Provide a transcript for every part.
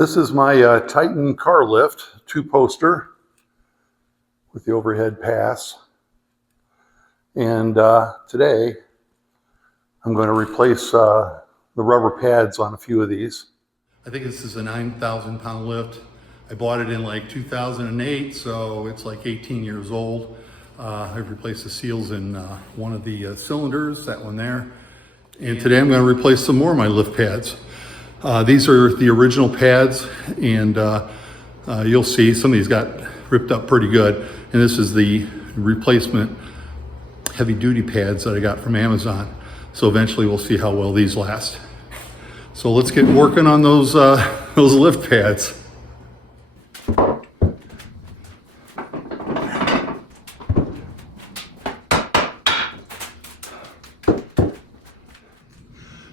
This is my Titan car lift, two-poster with the overhead pass. And today I'm going to replace the rubber pads on a few of these. I think this is a 9,000 pound lift. I bought it in like 2008, so it's like 18 years old. I've replaced the seals in one of the cylinders, that one there. And today I'm going to replace some more of my lift pads. These are the original pads, and you'll see some of these got ripped up pretty good. And this is the replacement heavy duty pads that I got from Amazon. So eventually we'll see how well these last. So let's get working on those lift pads.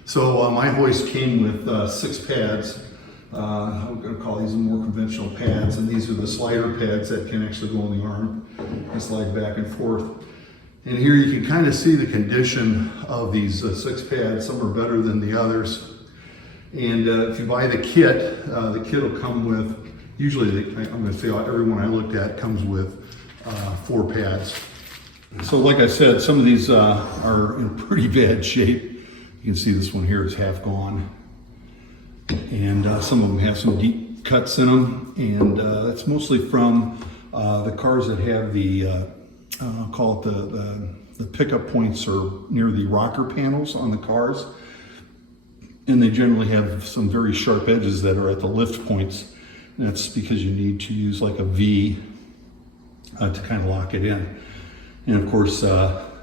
So my hoist came with 6 pads. I'm going to call these more conventional pads, and these are the slider pads that can actually go on the arm and slide back and forth. And here you can kind of see the condition of these 6 pads. Some are better than the others. And if you buy the kit will come with, usually I'm going to say every one I looked at comes with 4 pads. So like I said, some of these are in pretty bad shape. You can see this one here is half gone, and some of them have some deep cuts in them, and that's mostly from the cars that have the call it the pickup points or near the rocker panels on the cars, and they generally have some very sharp edges that are at the lift points. And that's because you need to use like a V to kind of lock it in, and of course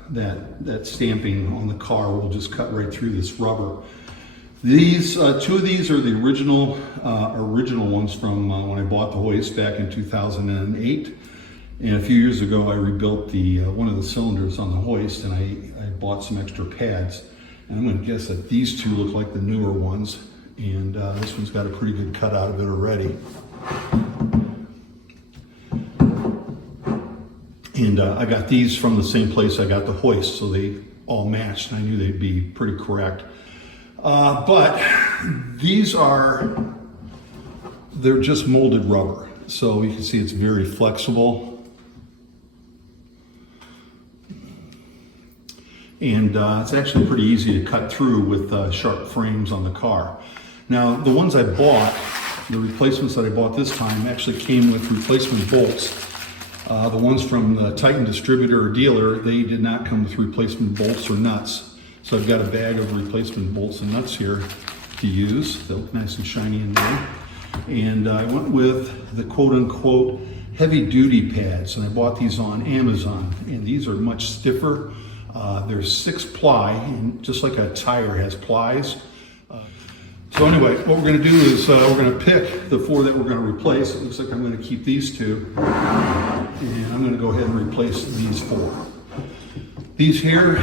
that stamping on the car will just cut right through this rubber. These 2 of these are the original ones from when I bought the hoist back in 2008. And a few years ago I rebuilt the one of the cylinders on the hoist, and I bought some extra pads. And I'm going to guess that these 2 look like the newer ones, and this one's got a pretty good cut out of it already. And I got these from the same place I got the hoist, so they all matched, and I knew they'd be pretty correct. But they're just molded rubber. So you can see it's very flexible. And it's actually pretty easy to cut through with sharp frames on the car. Now, the ones I bought, the replacements that I bought this time, actually came with replacement bolts. The ones from the Titan distributor or dealer, they did not come with replacement bolts or nuts. So I've got a bag of replacement bolts and nuts here to use. They look nice and shiny and new. And I went with the quote-unquote heavy-duty pads, and I bought these on Amazon. And these are much stiffer. They're 6-ply, and just like a tire has plies. So anyway, what we're going to do is we're going to pick the 4 that we're going to replace. It looks like I'm going to keep these 2, and I'm going to go ahead and replace these 4. These here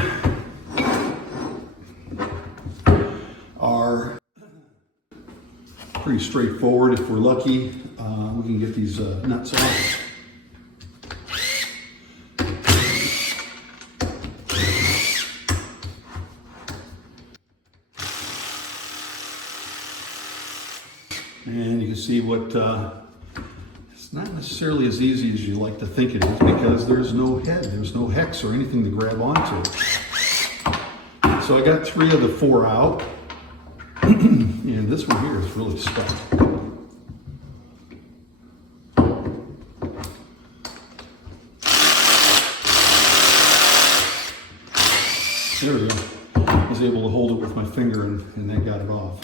are pretty straightforward. If we're lucky, we can get these nuts off. And you can see what, it's not necessarily as easy as you like to think it is, because there's no head, there's no hex or anything to grab onto. So I got 3 of the 4 out, and this one here is really stuck. There we go. I was able to hold it with my finger, and that got it off.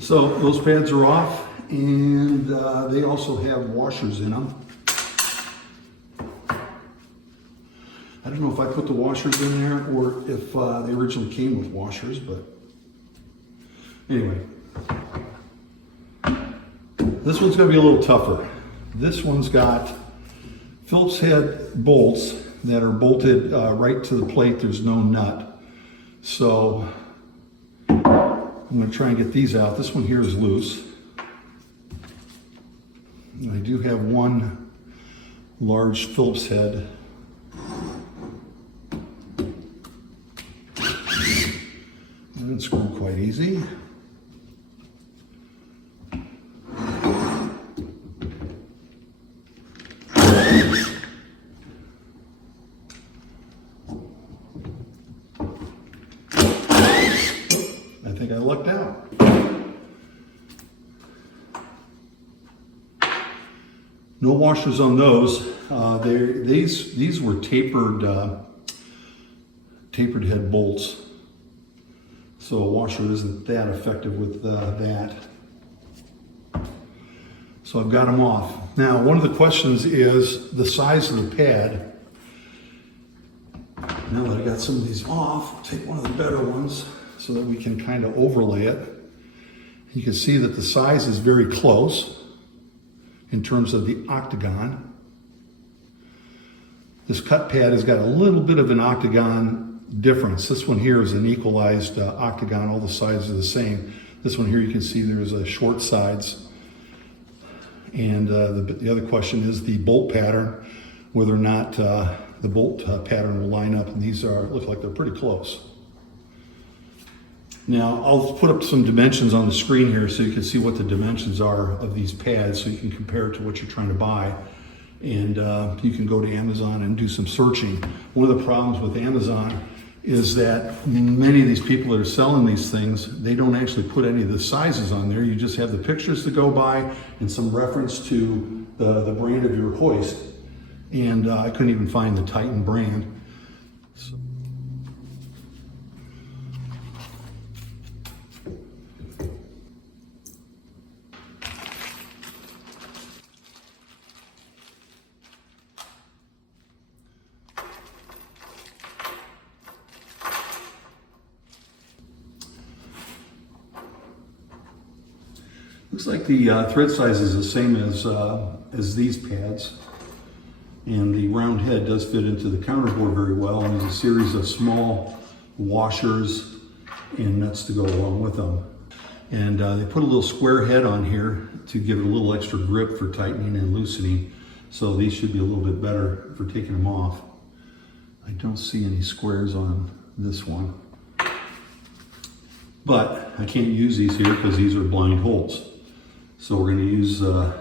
So those pads are off, and they also have washers in them. I don't know if I put the washers in there or if they originally came with washers, but anyway. This one's going to be a little tougher. This one's got Phillips head bolts that are bolted right to the plate. There's no nut. So I'm going to try and get these out. This one here is loose. I do have one large Phillips head And screw quite easy. I think I lucked out. No washers on those. These were tapered head bolts, so a washer isn't that effective with that. So I've got them off. Now, one of the questions is the size of the pad. Now that I got some of these off, I'll take one of the better ones so that we can kind of overlay it. You can see that the size is very close in terms of the octagon. This cut pad has got a little bit of an octagon difference. This one here is an equalized octagon. All the sides are the same. This one here, you can see there's a short sides. And the other question is the bolt pattern, whether or not the bolt pattern will line up. And these look like they're pretty close. Now, I'll put up some dimensions on the screen here so you can see what the dimensions are of these pads so you can compare it to what you're trying to buy. And you can go to Amazon and do some searching. One of the problems with Amazon is that many of these people that are selling these things, they don't actually put any of the sizes on there. You just have the pictures to go by and some reference to the brand of your hoist. And I couldn't even find the Titan brand. So. Looks like the thread size is the same as these pads, and the round head does fit into the counterbore very well, and there's a series of small washers and nuts to go along with them. And they put a little square head on here to give it a little extra grip for tightening and loosening, so these should be a little bit better for taking them off. I don't see any squares on this one, but I can't use these here because these are blind holes. So we're going to use the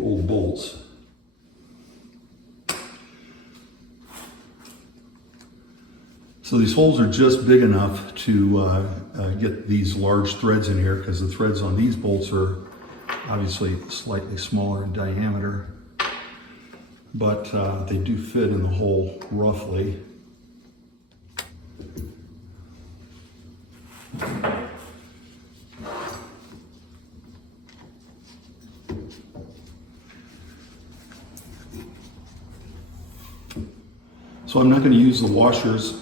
old bolts. So these holes are just big enough to get these large threads in here, because the threads on these bolts are obviously slightly smaller in diameter, but they do fit in the hole roughly. So I'm not going to use the washers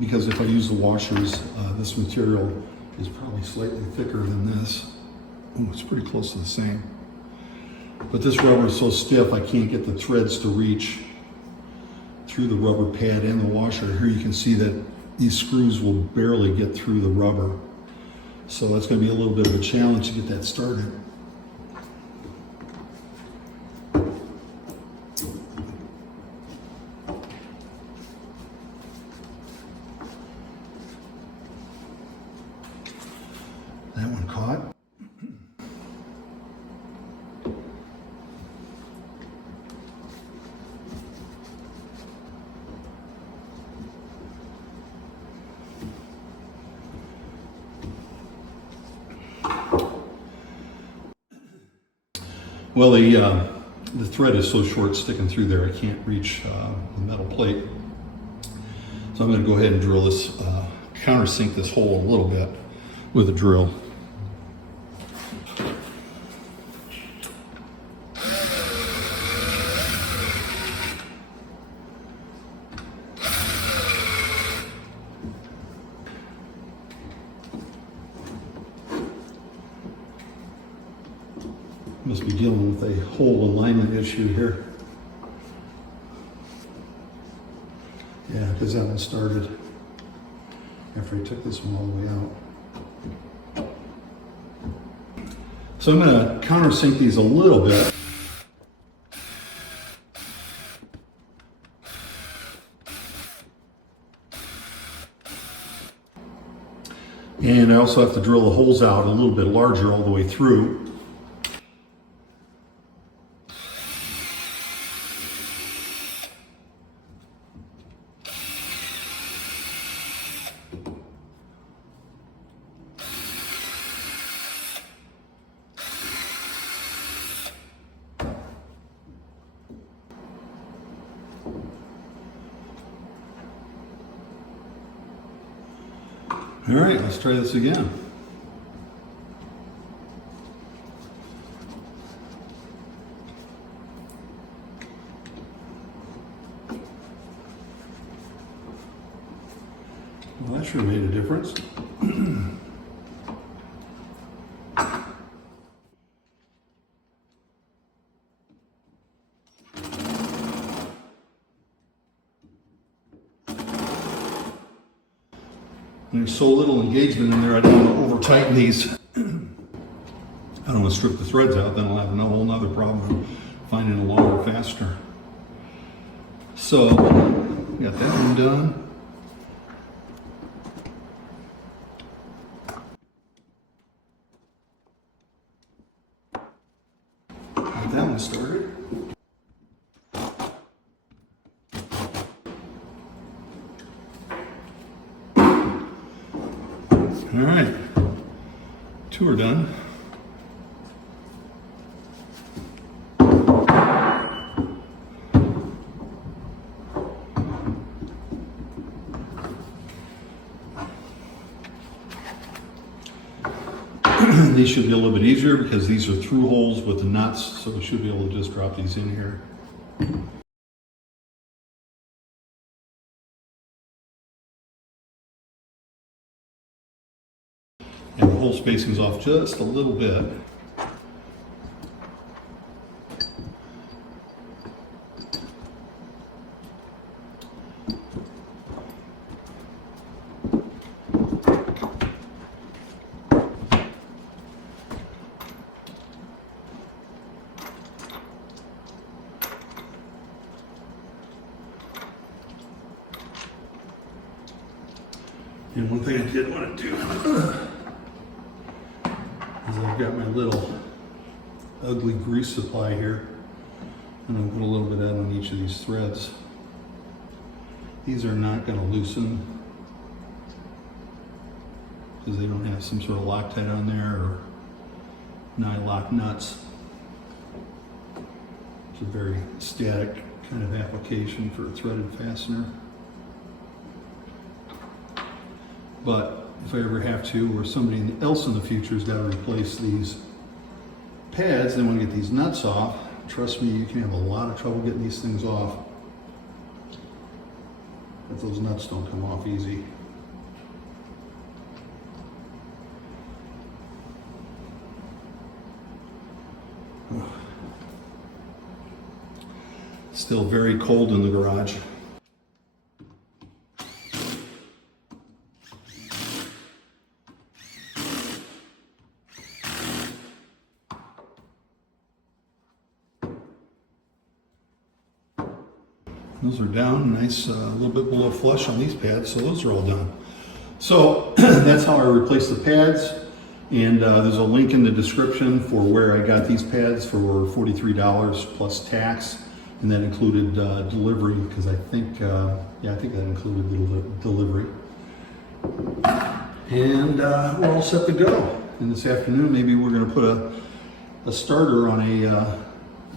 because if I use the washers, this material is probably slightly thicker than this. Oh, it's pretty close to the same. But this rubber is so stiff, I can't get the threads to reach through the rubber pad and the washer. Here you can see that these screws will barely get through the rubber. So that's going to be a little bit of a challenge to get that started. That one caught. Well, the thread is so short sticking through there, I can't reach the metal plate. So I'm going to go ahead and drill this, countersink this hole a little bit with a drill. Must be dealing with a hole alignment issue here. Yeah, because that one started after I took this one all the way out. So I'm going to countersink these a little bit. And I also have to drill the holes out a little bit larger all the way through. All right, let's try this again. Well, that sure made a difference. There's so little engagement in there, I don't want to over tighten these. I don't want to strip the threads out, then I'll have a whole nother problem finding a longer fastener. So, got that one done. Got that one started. All right, 2 are done. These should be a little bit easier because these are through holes with the nuts, so we should be able to just drop these in here. And the hole spacing is off just a little bit. And one thing I did want to do is I've got my little ugly grease supply here, and I'm going to put a little bit of that on each of these threads. These are not going to loosen because they don't have some sort of Loctite on there or nylock nuts. It's a very static kind of application for a threaded fastener. But if I ever have to, or somebody else in the future has got to replace these pads, they want to get these nuts off. Trust me, you can have a lot of trouble getting these things off. But those nuts don't come off easy. Still very cold in the garage. Those are down, nice, a little bit below flush on these pads, so those are all done. So that's how I replaced the pads, and there's a link in the description for where I got these pads for $43 plus tax, and that included delivery, because I think that included the delivery. And we're all set to go. And this afternoon, maybe we're going to put a starter on a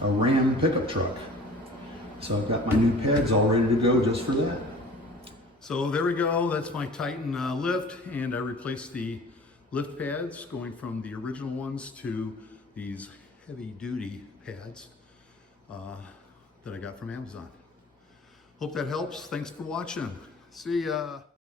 Ram pickup truck. So I've got my new pads all ready to go just for that. So there we go, that's my Titan lift, and I replaced the lift pads going from the original ones to these heavy duty pads that I got from Amazon. Hope that helps. Thanks for watching. See ya.